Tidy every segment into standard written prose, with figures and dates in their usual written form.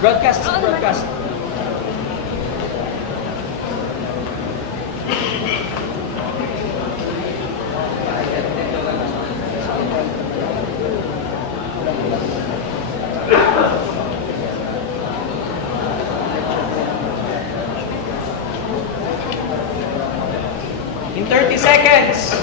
Broadcast, broadcast. In 30 seconds.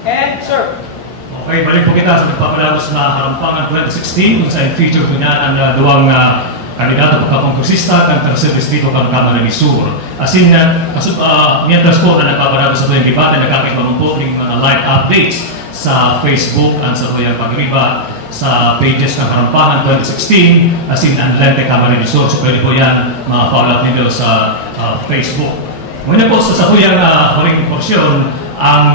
And, sir. Okay, balik po kita sa nagpapalabas na Harampangan 2016 kung saan feature ko niya ang duwang kandidato pagkakongresista kang taga-service dito kang Kamara ni Sur. As in, mientras po na nagpapalabas sa ito yung debate, nagkakita po ng mga live updates sa Facebook at sa tuyang pagriba sa pages ng Harampangan 2016 as in Anlente Kamara ni Sur. So pwede po yan ma-follow up ninyo sa Facebook. Muna po sa tuyang huling porsyon, ang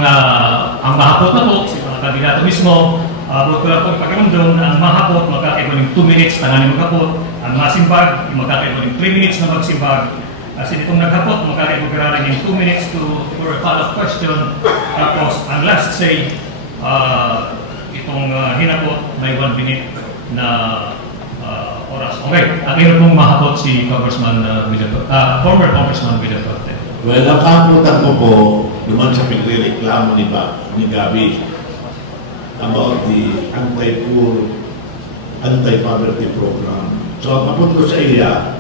mahapot na po, si mga kandidato mismo, abot ko lang po pagkamundon, ang mahapot, magkakaiba ng 2 minutes, tanganin magkapot, ang masimbag, magkakaiba ng 3 minutes na magsimbag. As in itong naghapot, magkakaiba gararin ng 2 minutes for a follow-up question. Tapos, ang last say, itong hinapot, may 1 minute na oras. Okay, ang ino pong mahapot si Congressman former Congressman Villatorte. Well, nakapunta ko po naman sa pinagreklamo ni Gabi about the anti-poor, anti-poverty program. So, kapag ko sa iya,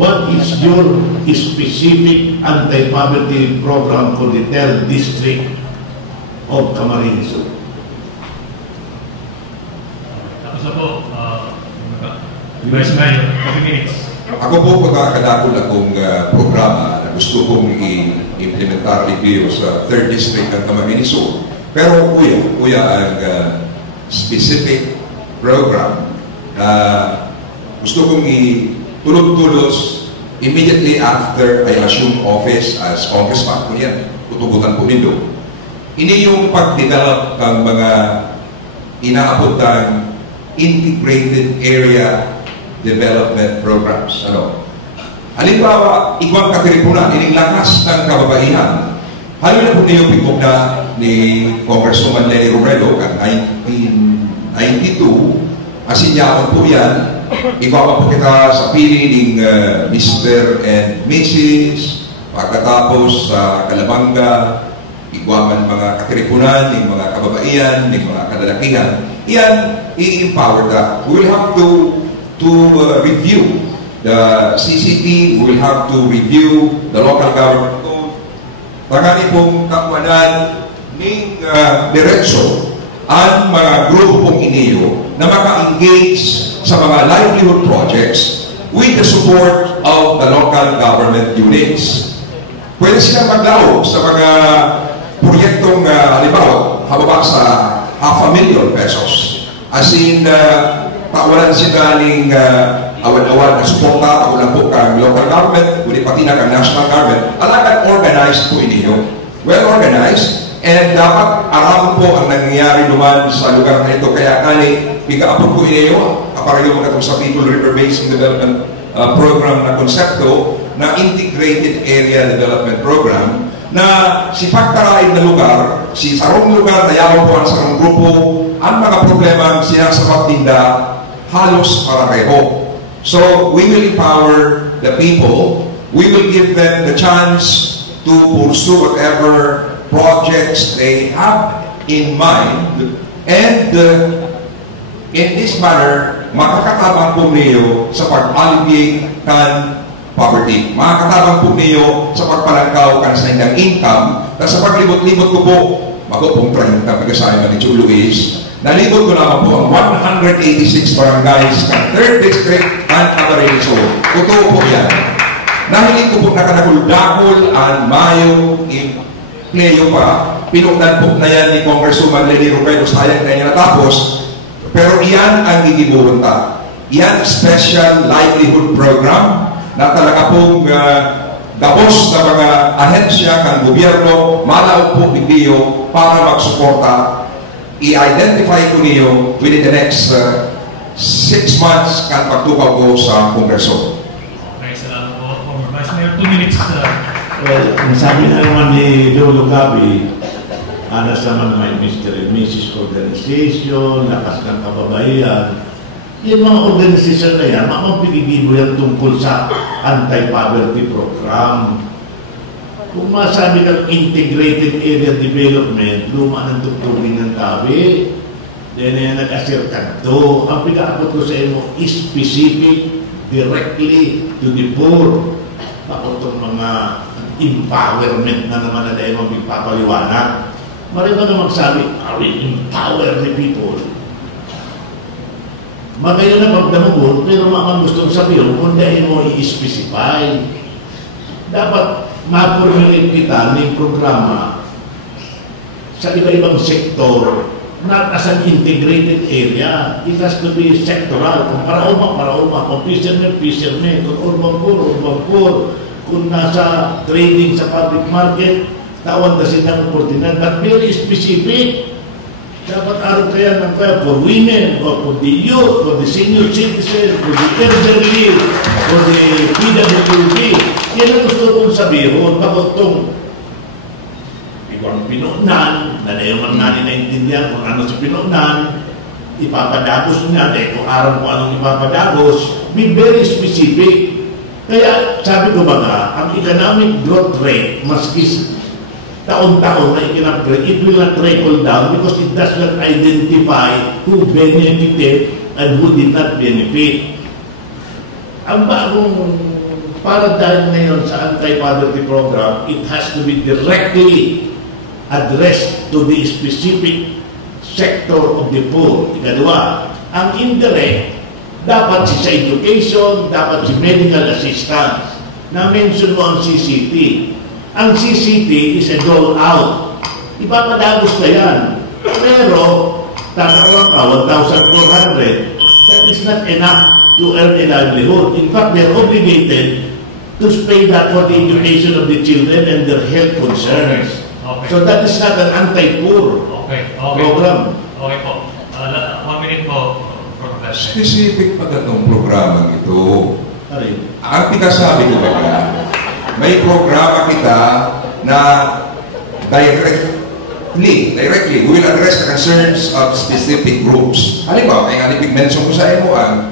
what is your specific anti-poverty program for the 3rd District of Camarines Sur? Tapos na po, Vice Mayor, 40 minutes. Ako po pagkakadakol akong programa na gusto kong i-implementar review sa 3rd District ng Camarines Sur. Pero kuya ang specific program na gusto kong itulog-tulos immediately after I assume office as congressman. Kuya, tutugutan po nito. Ini yung pag-develop ng mga inaabot ng integrated area development programs. Halimbawa, ibang katiripunan, ining lakas ng kababaihan. Halo na po niyo pigog na ni Congresswoman Lenny Robredo kan 1992. Asinyakon po yan. Ibaba po kita sa pili ng Mr. and Mrs. Pagkatapos sa Calabanga, igwaman mga katiripunan, ng mga kababaihan, ng mga kadalakihan. Iyan, i-empower that. We will have to review the CCT, we will have to review the local government code. Tagani pong takwanan ng diretso ang mga grupo pong iniyo na maka-engage sa mga livelihood projects with the support of the local government units. Pwede silang maglaog sa mga proyektong halimbawa, hababa sa ₱500,000 pesos. As in, tawalan sila ng awad-awad na suporta, ako lang po kang local government, kundi pati na kang national government, alagang organized po inyo. Well organized, and dapat aram po ang nangyayari naman sa lugar na ito. Kaya kani, piga-apod po inyo, kaparayo mga itong sa People River Basin Development Program na konsepto, na Integrated Area Development Program, na si pagkarain na lugar, si sarong lugar na yawan po ang sarong grupo, ang mga problema sinasapat ninda, halos pareho. So, we will empower the people. We will give them the chance to pursue whatever projects they have in mind. And in this manner, makakatabang po niyo sa pag-alleviate kan poverty. Makakatabang po niyo sa pagpalangkaw kan sa inyong income. At sa paglibot-libot ko po, magupong 30 pagkasayo ni Chu Luis, nalibot ko naman po ang 186 barangays ng 3rd District and Camarines Sur. Totoo po yan. Nahilig ko po nakanagul-dakol ang mayong pleyo pa. Pinugnan po na yan ni Congresswoman Lenny Robredo, sayang na niya natapos. Pero iyan ang igiburunta. Iyan special livelihood program na talaga pong gabos na mga ahensya ng gobyerno, malaw po bigyo para magsuporta. I-identify ko niyo within the next 6 months kan pagtukaw ko sa Kongreso. Okay, salamat po. Former Vice Mayor, 2 minutes. Well, ang sabi na naman ni Lolo Gabi, anas naman may Mr. and Mrs. Organization, lakas ng kababaihan. Yung mga organisasyon na yan, makapigigin mo yan tungkol sa anti-poverty program. Kung masabi kang integrated area development, luma ng tuktugin ng tabi, then yan nag-asirkan to. Ang pinaabot ko sa inyo is specific, directly to the poor. Ako itong mga empowerment na naman na dahil magpapaliwanag. Marami na magsabi, I will empower the people. Magayon na pagdamugot, pero mga gustong sabihin, kung dahil mo i-specify, dapat ma-formulate kita ng programa sa iba-ibang sektor, not as an integrated area. It has to be sectoral. Kung para-uma, kung fisherman, kung urban-poor, kung nasa trading sa public market, tawag na silang oportunidad, but very specific. Dapat araw kaya ng kaya for women, or for the youth, for the senior citizen, for the elderly, for the PWD. Yan ang gusto kong sabihin, bakit itong ikaw pinunan, na naman natin naintindihan kung ano sa pinunan, ipapadagos niya, kung araw mo anong ipapadagos, be very specific. Kaya sabi ko ba ang economic growth rate, maski taon-taon na ikin-upgrade, it will not trickle down because it does not identify who benefited and who did not benefit. Ang bagong paradigm ngayon sa anti-poverty program, it has to be directly addressed to the specific sector of the poor. Ikadua, ang indirect, dapat sa education, dapat sa medical assistance. Na-mention mo ang CCT. Ang CCT is a dole out. Ipapadagos na yan. Pero, tatawag ka, 1,400. That is not enough to earn a livelihood. In fact, they're obligated to pay that for the education of the children and their health concerns. Okay. So that is not an anti-poor program. Okay po. 1 minute po. Specific pa itong programang ito. Aray. Ang pinasabi ko ba may programa kita na directly, we will address the concerns of specific groups. Halimbawa, kaya mention ko sa inyo ang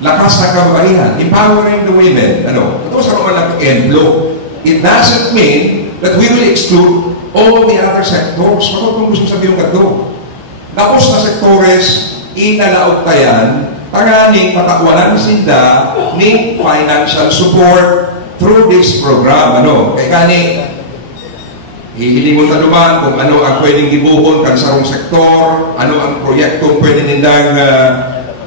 lakas ng kababaihan, empowering the women. Ito sa naman ng envelope. It doesn't mean that we will exclude all the other sectors. Bakit kung gusto sabihin ka ito? Tapos na sektores, inalaot tayan, tanganing patakwanan sinda ni financial support through this program. Kaya kani, hihilingon na naman kung ano ang pwedeng ibuhon kan sarong sektor, ano ang proyekto pwede nindang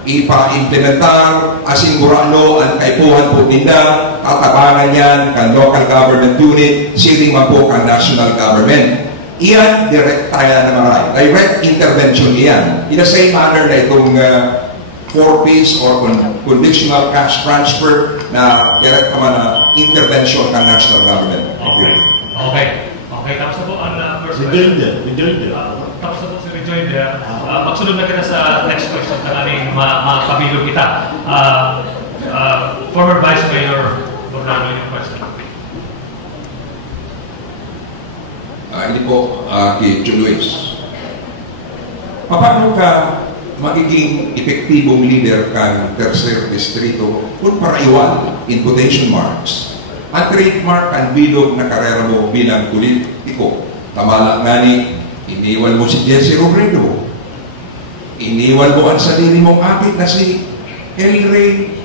ipa-implementar, asigurado ang kaipuhan po ninda, tatabangan yan kan local government unit, siling man po kan national government. Iyan, direct tayo na maray. Direct intervention iyan. In the same manner na itong 4Ps or conditional cash transfer na direct naman na intervention ng national government. Okay. Tapos na po ang first Rejoinder. Tapos na po si Rejoinder. Magsunod na kita sa next question na aming makabilog kita. Former Vice Mayor Bernardo, yung question. Hindi po, kay John Luis. Paano ka magiging epektibong leader kang tercer distrito kung paraiwan, in quotation marks, ang trademark ang bilog na karera mo bilang politiko. Tamala nga ni, iniwan mo si Jesse Robredo, iniwan mo ang sarili mong akit na si El Rey,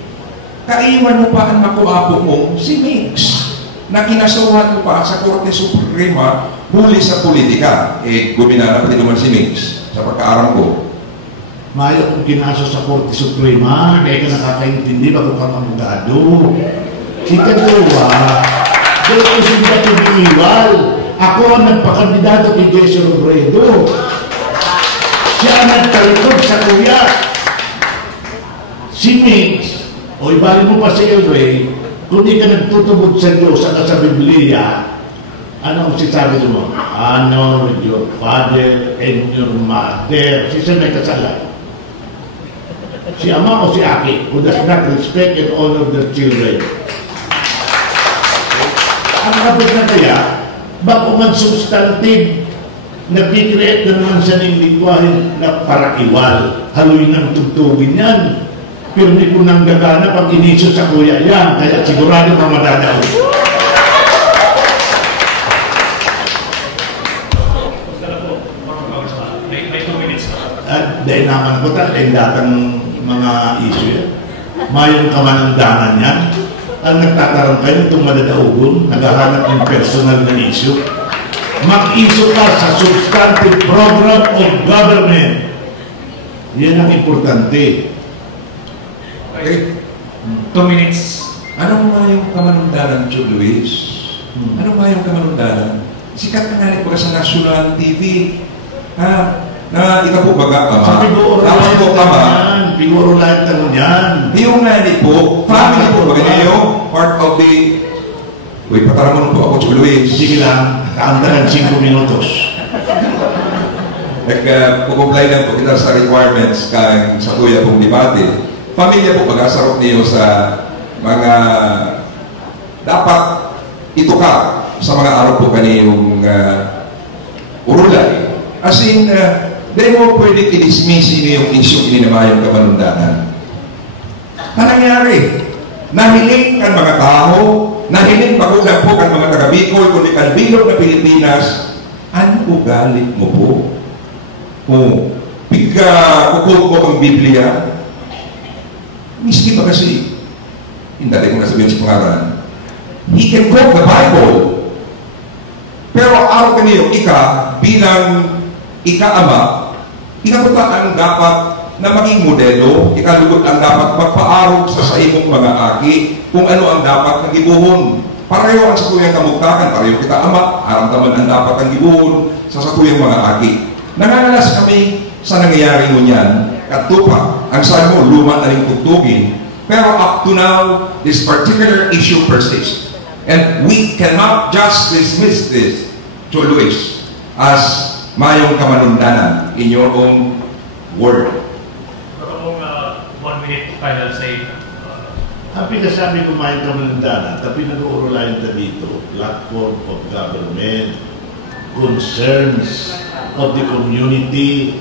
kaiwan mo pa ang makuapo mo si Mix, na kinasawan mo pa sa Korte Suprema huli sa politika. Guminana pa din naman si Mix sa pagkaaram ko. Mayo kung kinaso sa Korte Suprema, kaya ka nakakaintindi bago ka mamugado. Ikadua, dahil ko sila iniiwal. Ako ang nagpakandidato kay Jesse Robredo. Siya ang nagtalikod sa kuya. Si Mix, o ibalik mo pa si El Rey, kung di ka nagtutubog sa Diyos at sa Biblia, ano ang sinasabi mo? Honor your father and your mother. Sisa may kasalan. Si ama o si aki who does not respect and honor their children. Ang kapit na kaya, bako man substantive, nag-create na naman siya ng lingwahe na parakiwal. Haluin ng tugtugin yan. Pero hindi ko nang gagana pag inisyo sa kuya yan. Kaya sigurado na madadaw. Dahil naman ko dahil datang mga issue yan. Mayroon ka man ang danan yan. Ang nagtatarang kayo itong madadaugon, naghahanap ng personal na issue. Mag-issue ka sa substantive program of government. Yan ang importante. Okay. 2 minutes. Ano nga yung kamanundanan, Joe Luis? Ano nga yung kamanundanan? Sikat na nga rin sa national TV. Ha? Na ikaw po baga ka ma? Dapat po ka ma? Piguro lahat ng yan. Yung nani po, family po baga niyo, part of the... Uy, patara mo po ako, Joe Luis. Sige lang, kaandahan 5 minutos. Nag-comply lang po kita sa requirements sa kuya pong debate. Pamilya po mag-asarap niyo sa mga dapat ito ka sa mga araw po kaniyong urulay. As in, di mo pwede i-dismiss yung issue ininamayong kamanundanan. Ano nangyari? Nahiling kan mga tao, nahiling magulang po kan mga taga-Bicol, kundi kan bilog na Pilipinas, ano ugalit mo po? Pagkukul ko ang Biblia, miski ba kasi, hindi ko nasabihin sa pangaran, he can quote the Bible. Pero araw kaniyo, bilang ika-ama, ikabuta ang dapat na maging modelo, ikalugot ang dapat magpaarog sa imong mga aki kung ano ang dapat ng gibuhon. Pareho ang satuyang kamugtakan, pareho kita ama, aramdaman ang dapat ng gibuhon sa satuyang mga aki. Nangangalas kami sa nangyayari mo niyan, katupa, ang saan mo, luma na rin tugtugin, pero up to now, this particular issue persists. And we cannot just dismiss this, Joe Luis, as mayong kamanundanan in your own word. Pero 1 minute final say. Happy na sabi ko mayong kamanundanan, tapi nag-uurulayan ta dito, platform of government, concerns of the community,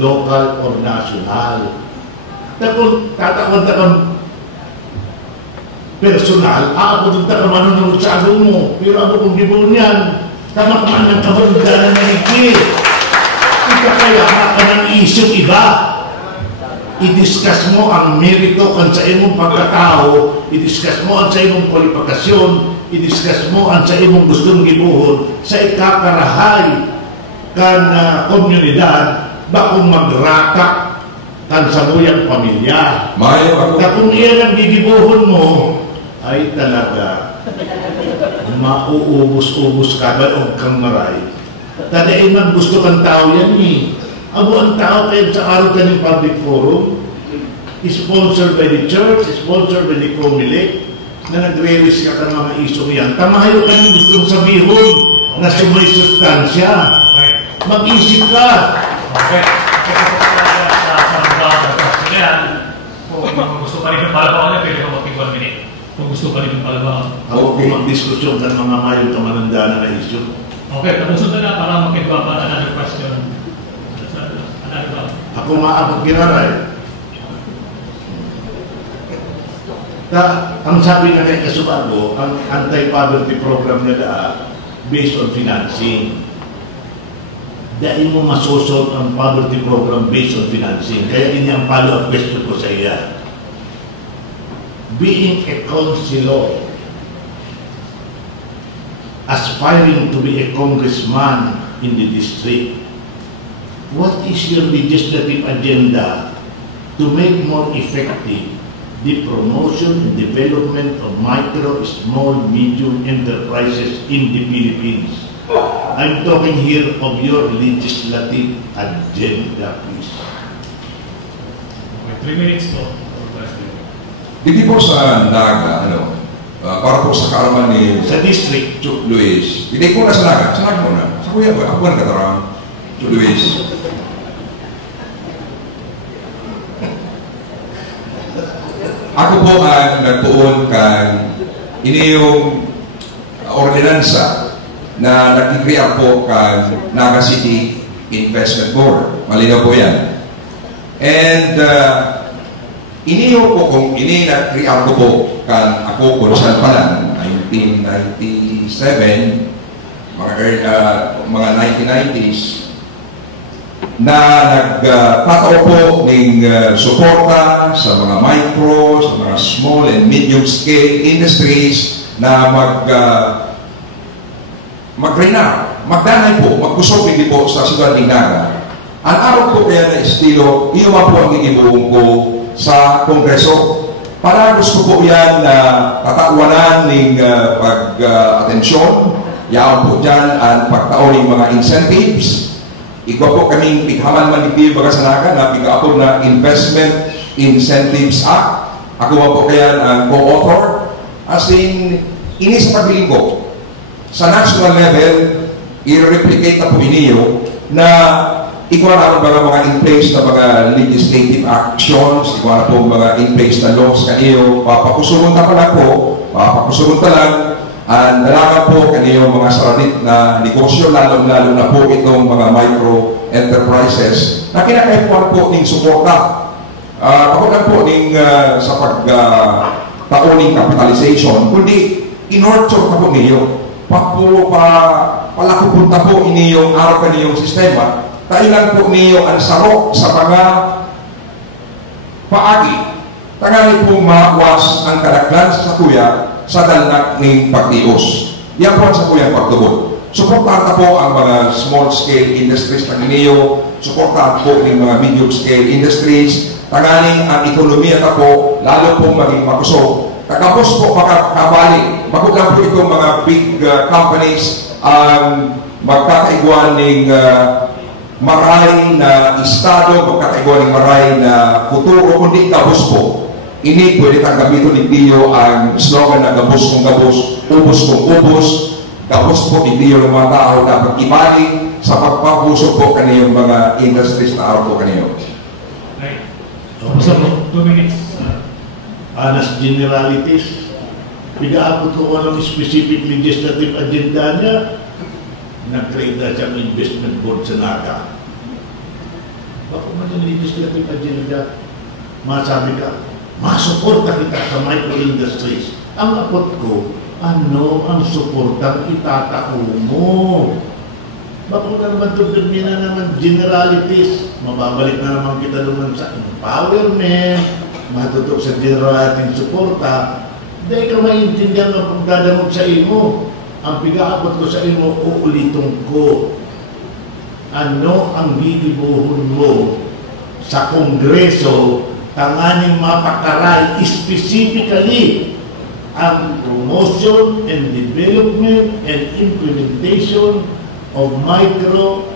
local or national. Tapos tatakot na kang personal, ako doon ka manunod sa agaw mo, pero ako kung gibon yan, tama ka ng kamanundanan na ikit. Ika kaya ka ng isyong iba. I-discuss mo ang merito kan sa imong pagkatao, i-discuss mo ang sa imong kwalifikasyon, i-discuss mo ang sa imong gustong gibuhon sa ikakarahay kan komunidad bakong magrakak kan sa muyang pamilya. Kung iyan ang gigibuhon mo, ay talaga mauubos-ubos ka ba o kang maray. Tadain man gusto kang tao yan eh. Abo ang tao kayo sa araw ka ng public forum, sponsored by the church, sponsored by the Comelec, na nagre-risk ka ng mga isong yan. Tamahayo ka ng gustong sabihin na sumay sustansya. Mag-isip ka. Okay. Kung gusto pa rin yung palabaw na, pwede ka mag-1 minute. Kung gusto pa rin yung palabaw. Ako kung mag-diskusyon ka ng mga mayong kamanandana na issue. Okay, tapos na para makidwa pa another question. Ako maabot kinaray. Ang sabi na ng Kasubago, ang anti-poverty program nila based on financing. Dahil mo masosol ang poverty program based on financing. Kaya ini ang follow-up question ko sa iya. Being a councilor, aspiring to be a congressman in the district, what is your legislative agenda to make more effective the promotion and development of micro, small, medium enterprises in the Philippines? I'm talking here of your legislative agenda, please. Okay, 3 minutes po. Hindi po sa Naga, para po sa kaaraman ni Sa district, Joe Luis. Hindi po na sa Naga. Sa Naga muna. Sa kuya ba? Ako ba nagkatarang? Joe Luis. ako po ang nagtuon kan iniyong ordinansa na nagkikreate po kan Naga City Investment Board. Malinaw po yan. And iniyo po kung ini-create ko po kan ako kung saan pa lang 1997 mga 1990s na nagtatao po ng suporta sa mga micro, sa mga small and medium scale industries na magdanay po, magkusog hindi po sa Sudan ng Naga. Ang araw po kaya na estilo, iyon po ang igibuong ko sa Kongreso. Para gusto po yan na tatawanan ng pag-atensyon, yaon po dyan ang pagtaon ng mga incentives. Ikaw po kaming pighaman man hindi baga sa Naga na piga-apod na Investment Incentives Act. Ako po kaya ang co-author. As in, ini sa pagbiling ko, sa national level, i-replicate na po iniyo na ikaw na mga in-place na mga legislative actions, ikaw na po mga in-place na laws kaniyo, papakusugon na pala po, papakusugon na lang, at nalaman po kaniyo mga saradit na negosyo, lalo-lalo na po itong mga micro enterprises na kinakaipuan po ng suporta. Ako lang po sa pagtaoning capitalization, kundi in-nurture na po niyo, palakupunta po iniyong araw kaniyong sistema. Tayo lang po niyo ang sarok sa mga paagi. Tangali pong mawas ang kadaglan sa kuya sa dalnak ng pagtios. Yan po ang sa kuya pagtubod. Suportahan po ang mga small scale industries na niyo. Suportahan po ng mga medium scale industries. Tangaling ang ekonomiya na po, lalo pong maging makusog. Tagapos po makakabali. Bakit lang po itong mga big companies ang magkakaiguan ng maray na estado, magkakaiguan ng maray na futuro, kundi gabos po. Ini pwede tang gamito ni Dio ang slogan na gabos kung gabos, ubos kung ubos. Gabos po ni Dio ng mga tao dapat ibalik sa pagpapusok po kaniyong mga industries na araw po kaniyo. Right. So, 2 minutes. Anas generalities. Pigaabot ko walang specific legislative agenda niya. Nag-create na siyang investment board sa Naga. Bako man yung legislative agenda, masabi ka, masuporta kita sa micro-industries. Ang apot ko, ano ang suportang itatao mo? Bako na naman ito, na naman generalities. Mababalik na naman kita naman sa empowerment, matutok sa general ating suporta. Dahil ka maintindihan ng pagdadamog sa imo. Ang pigaabot ko sa imo, uulitong ko. Ano ang bibibuhon mo sa Kongreso tanganing mapakaray specifically ang promotion and development and implementation of micro,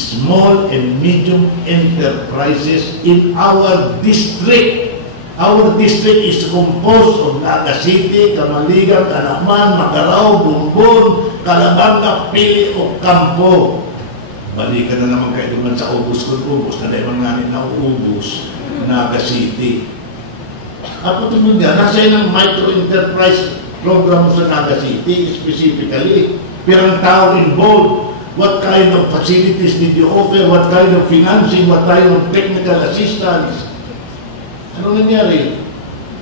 small and medium enterprises in our district. Our district is composed of Naga City, Kamaligan, Canacman, Macarao, Bumbon, Calabanga, Pili, o Campo. Balikan na naman kayo naman sa ubos kung ubos na naman namin na ubos, Naga City. Apo ito mo niya, nasa ilang micro-enterprise program sa Naga City specifically. Pero ang tao involved, what kind of facilities did you offer, what kind of financing, what kind of technical assistance. Ano nangyari?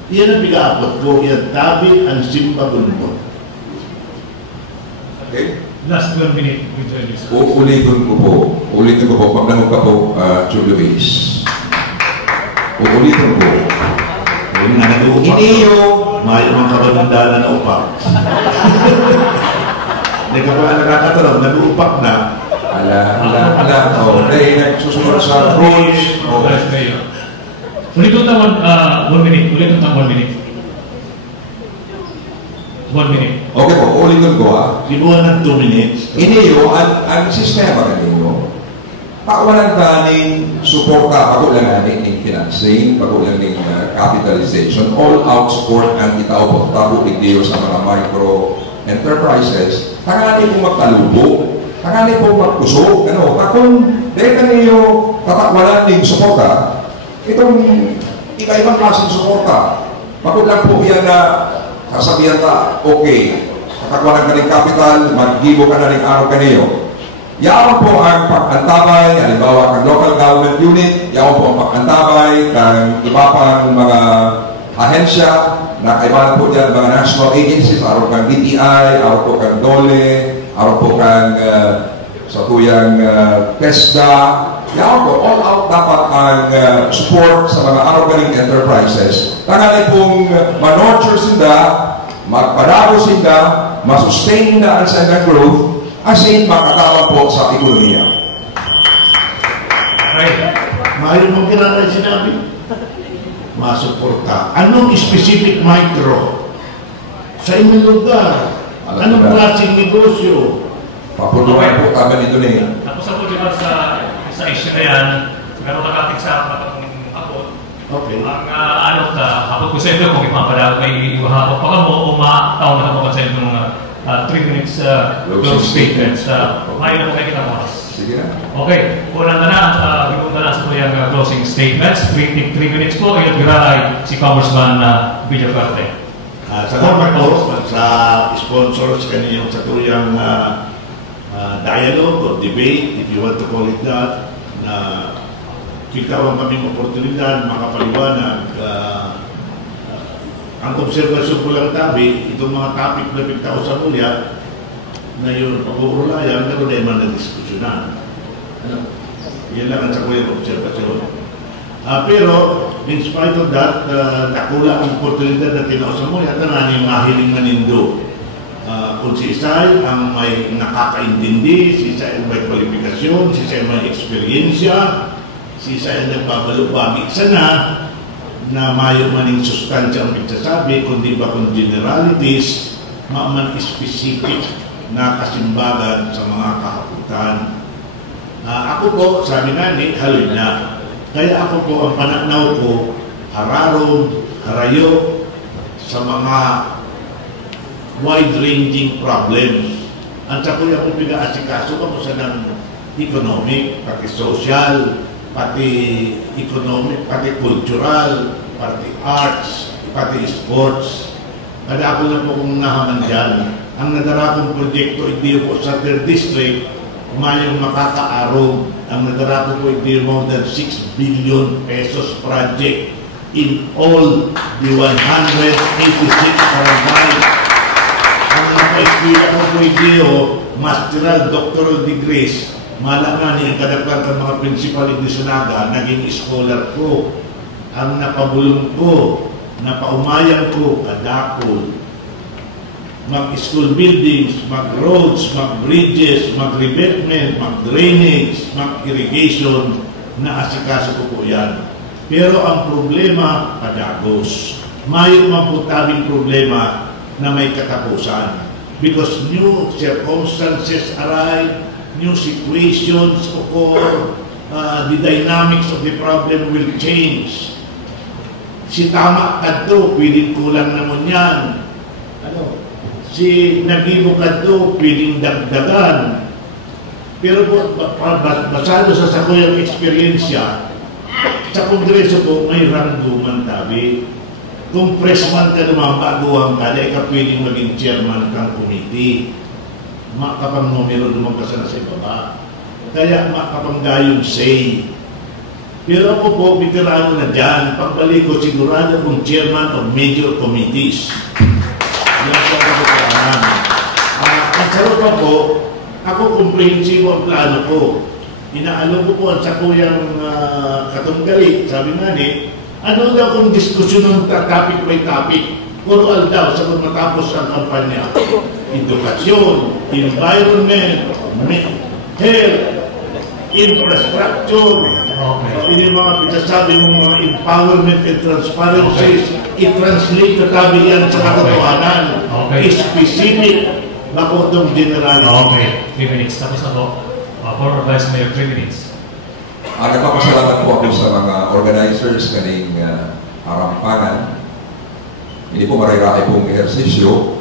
Iyan ang pigaabot ko, yan tabi ang simba bulbon. Okay? Last 1 minute. Ulitin ko po, paglanong ka po, Julio Ace. Ulitin ko. Iniyo, may mga kabandalan na upak. Hindi ka pa nakakatarong, nag-uupak na. Ala. Dahil nagsusunod sa rules. Ulit na 1 minute. Ulit na 1 minute. 1 minute. Okay po, ulitin ko ha. Sinuha ng 2 minutes. Iniyo, ang sistema kanino, pawalan ka ng suporta, pagulang ng financing, pagulang ng capitalization, all-out support ang itao po tabo ng sa mga micro enterprises, tangani po magtalubo, tangani po magkusog, takong dahil kanino tatawalan ng suporta, itong iba-ibang klaseng suporta. Bakit lang po yan na sasabihan ta, okay, kakakuha ka ng capital, mag-gibo ka na ng araw kaniyo. Yaon po ang pag-antabay, halimbawa kang local government unit, yaon po ang pag-antabay, kang iba pang mga ahensya, na kaibahan po dyan mga national agencies, araw kang DTI, araw po kang DOLE, araw po kang sa tuyang PESDA, yaon po, all out dapat ang support sa mga araw-galing enterprises. Tangalay pong ma-nurture sila, magpadago sila, masustain na ang sila growth, asin makatawa po sa ekonomiya. Right. Mahal mong kinala sinabi. Masuporta. Anong specific micro? Sa inyong lugar. Anong klaseng negosyo? Papunuan po kami nito niya. Tapos ako diba sa issue na yan, meron nakating sa ako. Okay. Ang hapot ko sa inyo, kung ipapalag may hapot pa ka mo, taon na ka mo sa inyo 3 minutes close statements. May na po kayo kita oras. Sige na. Okay, unang na sa tuyang closing statements. 3 minutes po, ayun giray si Congressman Villafarte. Salamat po sa sponsors kaniyong sa tuyang dialogue or debate, if you want to call it that, na kikawan kaming oportunidad, makapaliwanag. Ang observasyon ko lang tabi, itong mga topic na pagtao sa mulya, na yung pag-uulayan, pero na man na-diskusyonan. Yan lang ang sa kuyang observasyon. Pero, in spite of that, nakula ang oportunidad na tinao sa mulya, tanan yung mahiling manindo. Kung si Isay ang may nakakaintindi, si Isay ang may kwalifikasyon, si Isay ang may eksperyensya, si Isay ang nagbabalubagi sana na mayo maning sustansya ang pagsasabi, kundi ba kung generalities, maaman specific na kasimbagan sa mga kahaputan. Ako po, sabi nga ni, haloy na. Kaya ako po, ang pananaw ko, hararo, harayo sa mga wide-ranging problems. Ang sa kuya ko pinaasikaso ako sa ng economic, pati social, pati economic, pati cultural, pati arts, pati sports. Kada ako lang po kung nahaman dyan. Ang nadarakong proyekto hindi po sa 3rd district, mayroong makakaarong. Ang nadarako po hindi more than 6 billion pesos project in all the 186 barangay. Ang naka-eskwila ko po hindi masteral, doctoral degrees, malakani ang kadagdagan mga principal in Disunaga, naging scholar ko. Ang napabulong ko, napaumayan ko, kadakol. Mag-school buildings, mag-roads, mag-bridges, mag-revetment, mag-drainage, mag-irrigation, naasikaso ko po yan. Pero ang problema, padagos. May maputabing problema na may katapusan. Because new circumstances arrive, new situations occur, the dynamics of the problem will change. Si tama kadto, pwedeng kulang naman yan. Si nagibo kadto, pwedeng dagdagan. Pero basado sa sakuyang eksperyensya, sa kongreso ko, may rangguman tabi. Kung freshman ka naman, baguhan ka, dahil ka pwedeng maging chairman kang committee. Makapang numero naman ka sana sa ibaba. Kaya makapanggayong say. Pero ako po, veterano na dyan, pagbalik ko sigurado kung chairman of major committees. Yan po ako veterano. Ang sarap pa po, ako komprehensibo ang plano ko. Inaalok ko po ang sakuyang katunggali. Sabi nga ni, ano daw kung diskusyon ng topic by topic? Puro daw sa kung matapos ang kampanya. Edukasyon, environment, health, infrastructure, ini mga pinasabi ng mga empowerment and transparency, i-translate na tabi yan sa katotohanan. Specific na po itong general. Okay, 3 minutes. Tapos na po. Former Vice Mayor, 3 minutes. Nagpapasalamat po ako sa mga organizers kaning harampangan. Hindi po marirahay pong ehersisyo.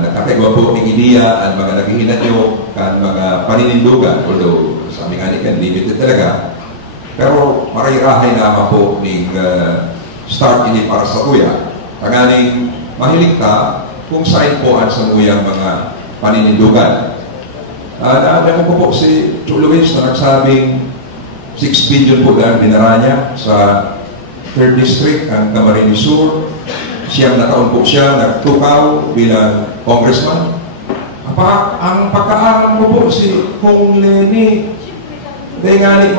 Nagkategwa po ng ideya at mga naghihinat nyo kan mga paninindugan. Although, sabi nga ni Ken, limited talaga. Pero marirahay naman po ng start ini para sa tuya. Tanganing mahilig ka kung saan po ang samuyang mga paninindugan. Naalam ko po si Chu Luis na nagsabing 6 billion po dahil binara niya sa 3rd District ang Camarines Sur. Siyang na taon po siya nagtukaw bilang congressman. Ang pagkaalam ko po si Kung Lenny, dahil nga ni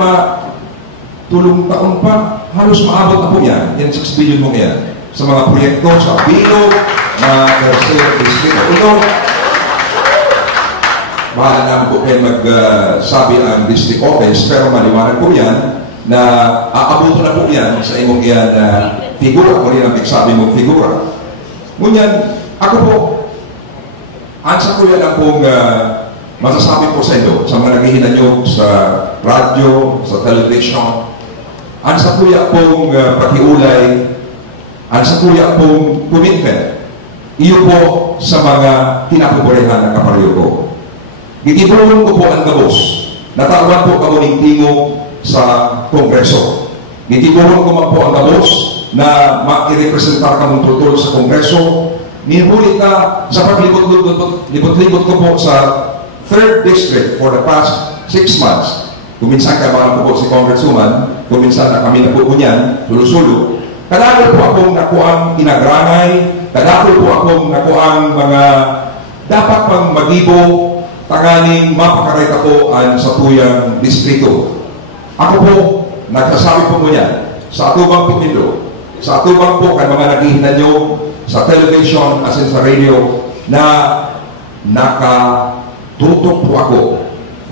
tulong taon pa, halos maabot na po yan, 6 billion mo yan, sa mga proyekto sa Bilog, na Tercer District. Bahala namin po kayo magsabi ang district office, pero maliwanag po yan na aabuto na po yan sa imong yan figura, kung rin ang sabi mong figura. Ngunyan, ako po, ansa ko yan ang pong masasabi po sa inyo, sa mga naghihinan nyo sa radyo, sa television, ansa ko yan pong pakiulay, ansa ko yan pong commitment, iyo po sa mga kinapuburehan ng kapareho ko. Gigibulong ko po ang gabos. Natawan po kamo ng tingog sa Kongreso. Gigibulong ko man po ang gabos na mairepresentar ka mong tutol sa Kongreso. Nihulit na sa paglibot-libot ko po sa 3rd District for the past 6 months. Kuminsan ka mga po si Congresswoman, kuminsan na kami na po niyan, sulo-sulo. Kadako po akong nakuang inagranay, kadako po akong nakuang mga dapat pang magibo, tanganing mapakarita po ang sa tuyang distrito. Ako po, nagsasabi po mo yan, sa atubang po nilo, sa atubang po kay mga naghihinan nyo, sa television as in sa radio, na nakatutok po ako.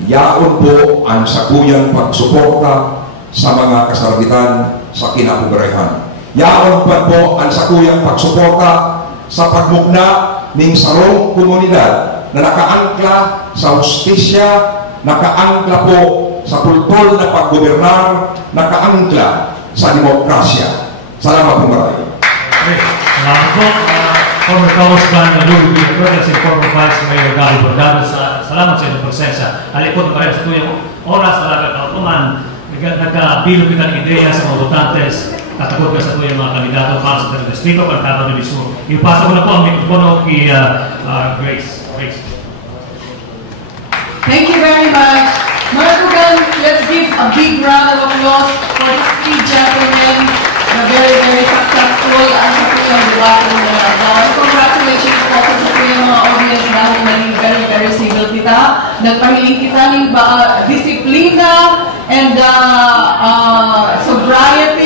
Yaon po ang sakuyang pagsuporta sa mga kasarabitan sa kinapuburehan. Yaon pa po ang sakuyang pagsuporta sa pagmukna ng sarong komunidad na nakaangkla sa hustisya, nakaangkla po sa pultol na paggobernar, nakaangkla sa demokrasya. Salamat po marami. Salamat po. Former Congressman Louie Villarreal, si former Vice Mayor Gary Bordado, salamat sa inyong presensya. Alikot na rin sa tuyang oras, talaga kautuman, nagkabilo kita ng ideya sa mga votantes, katakot ka sa tuyang mga kandidato para sa Distrito, Pagkata de Lisur. Ipasa ko na po ang mikropono kay Grace. Thank you very much. Martugan, let's give a big round of applause for these 3 gentlemen na very, very successful at sa kanyang debate nila. Congratulations po sa kanyang mga audience dahil naging very, very civil kita. Nagpahiling kita ng disiplina and sobriety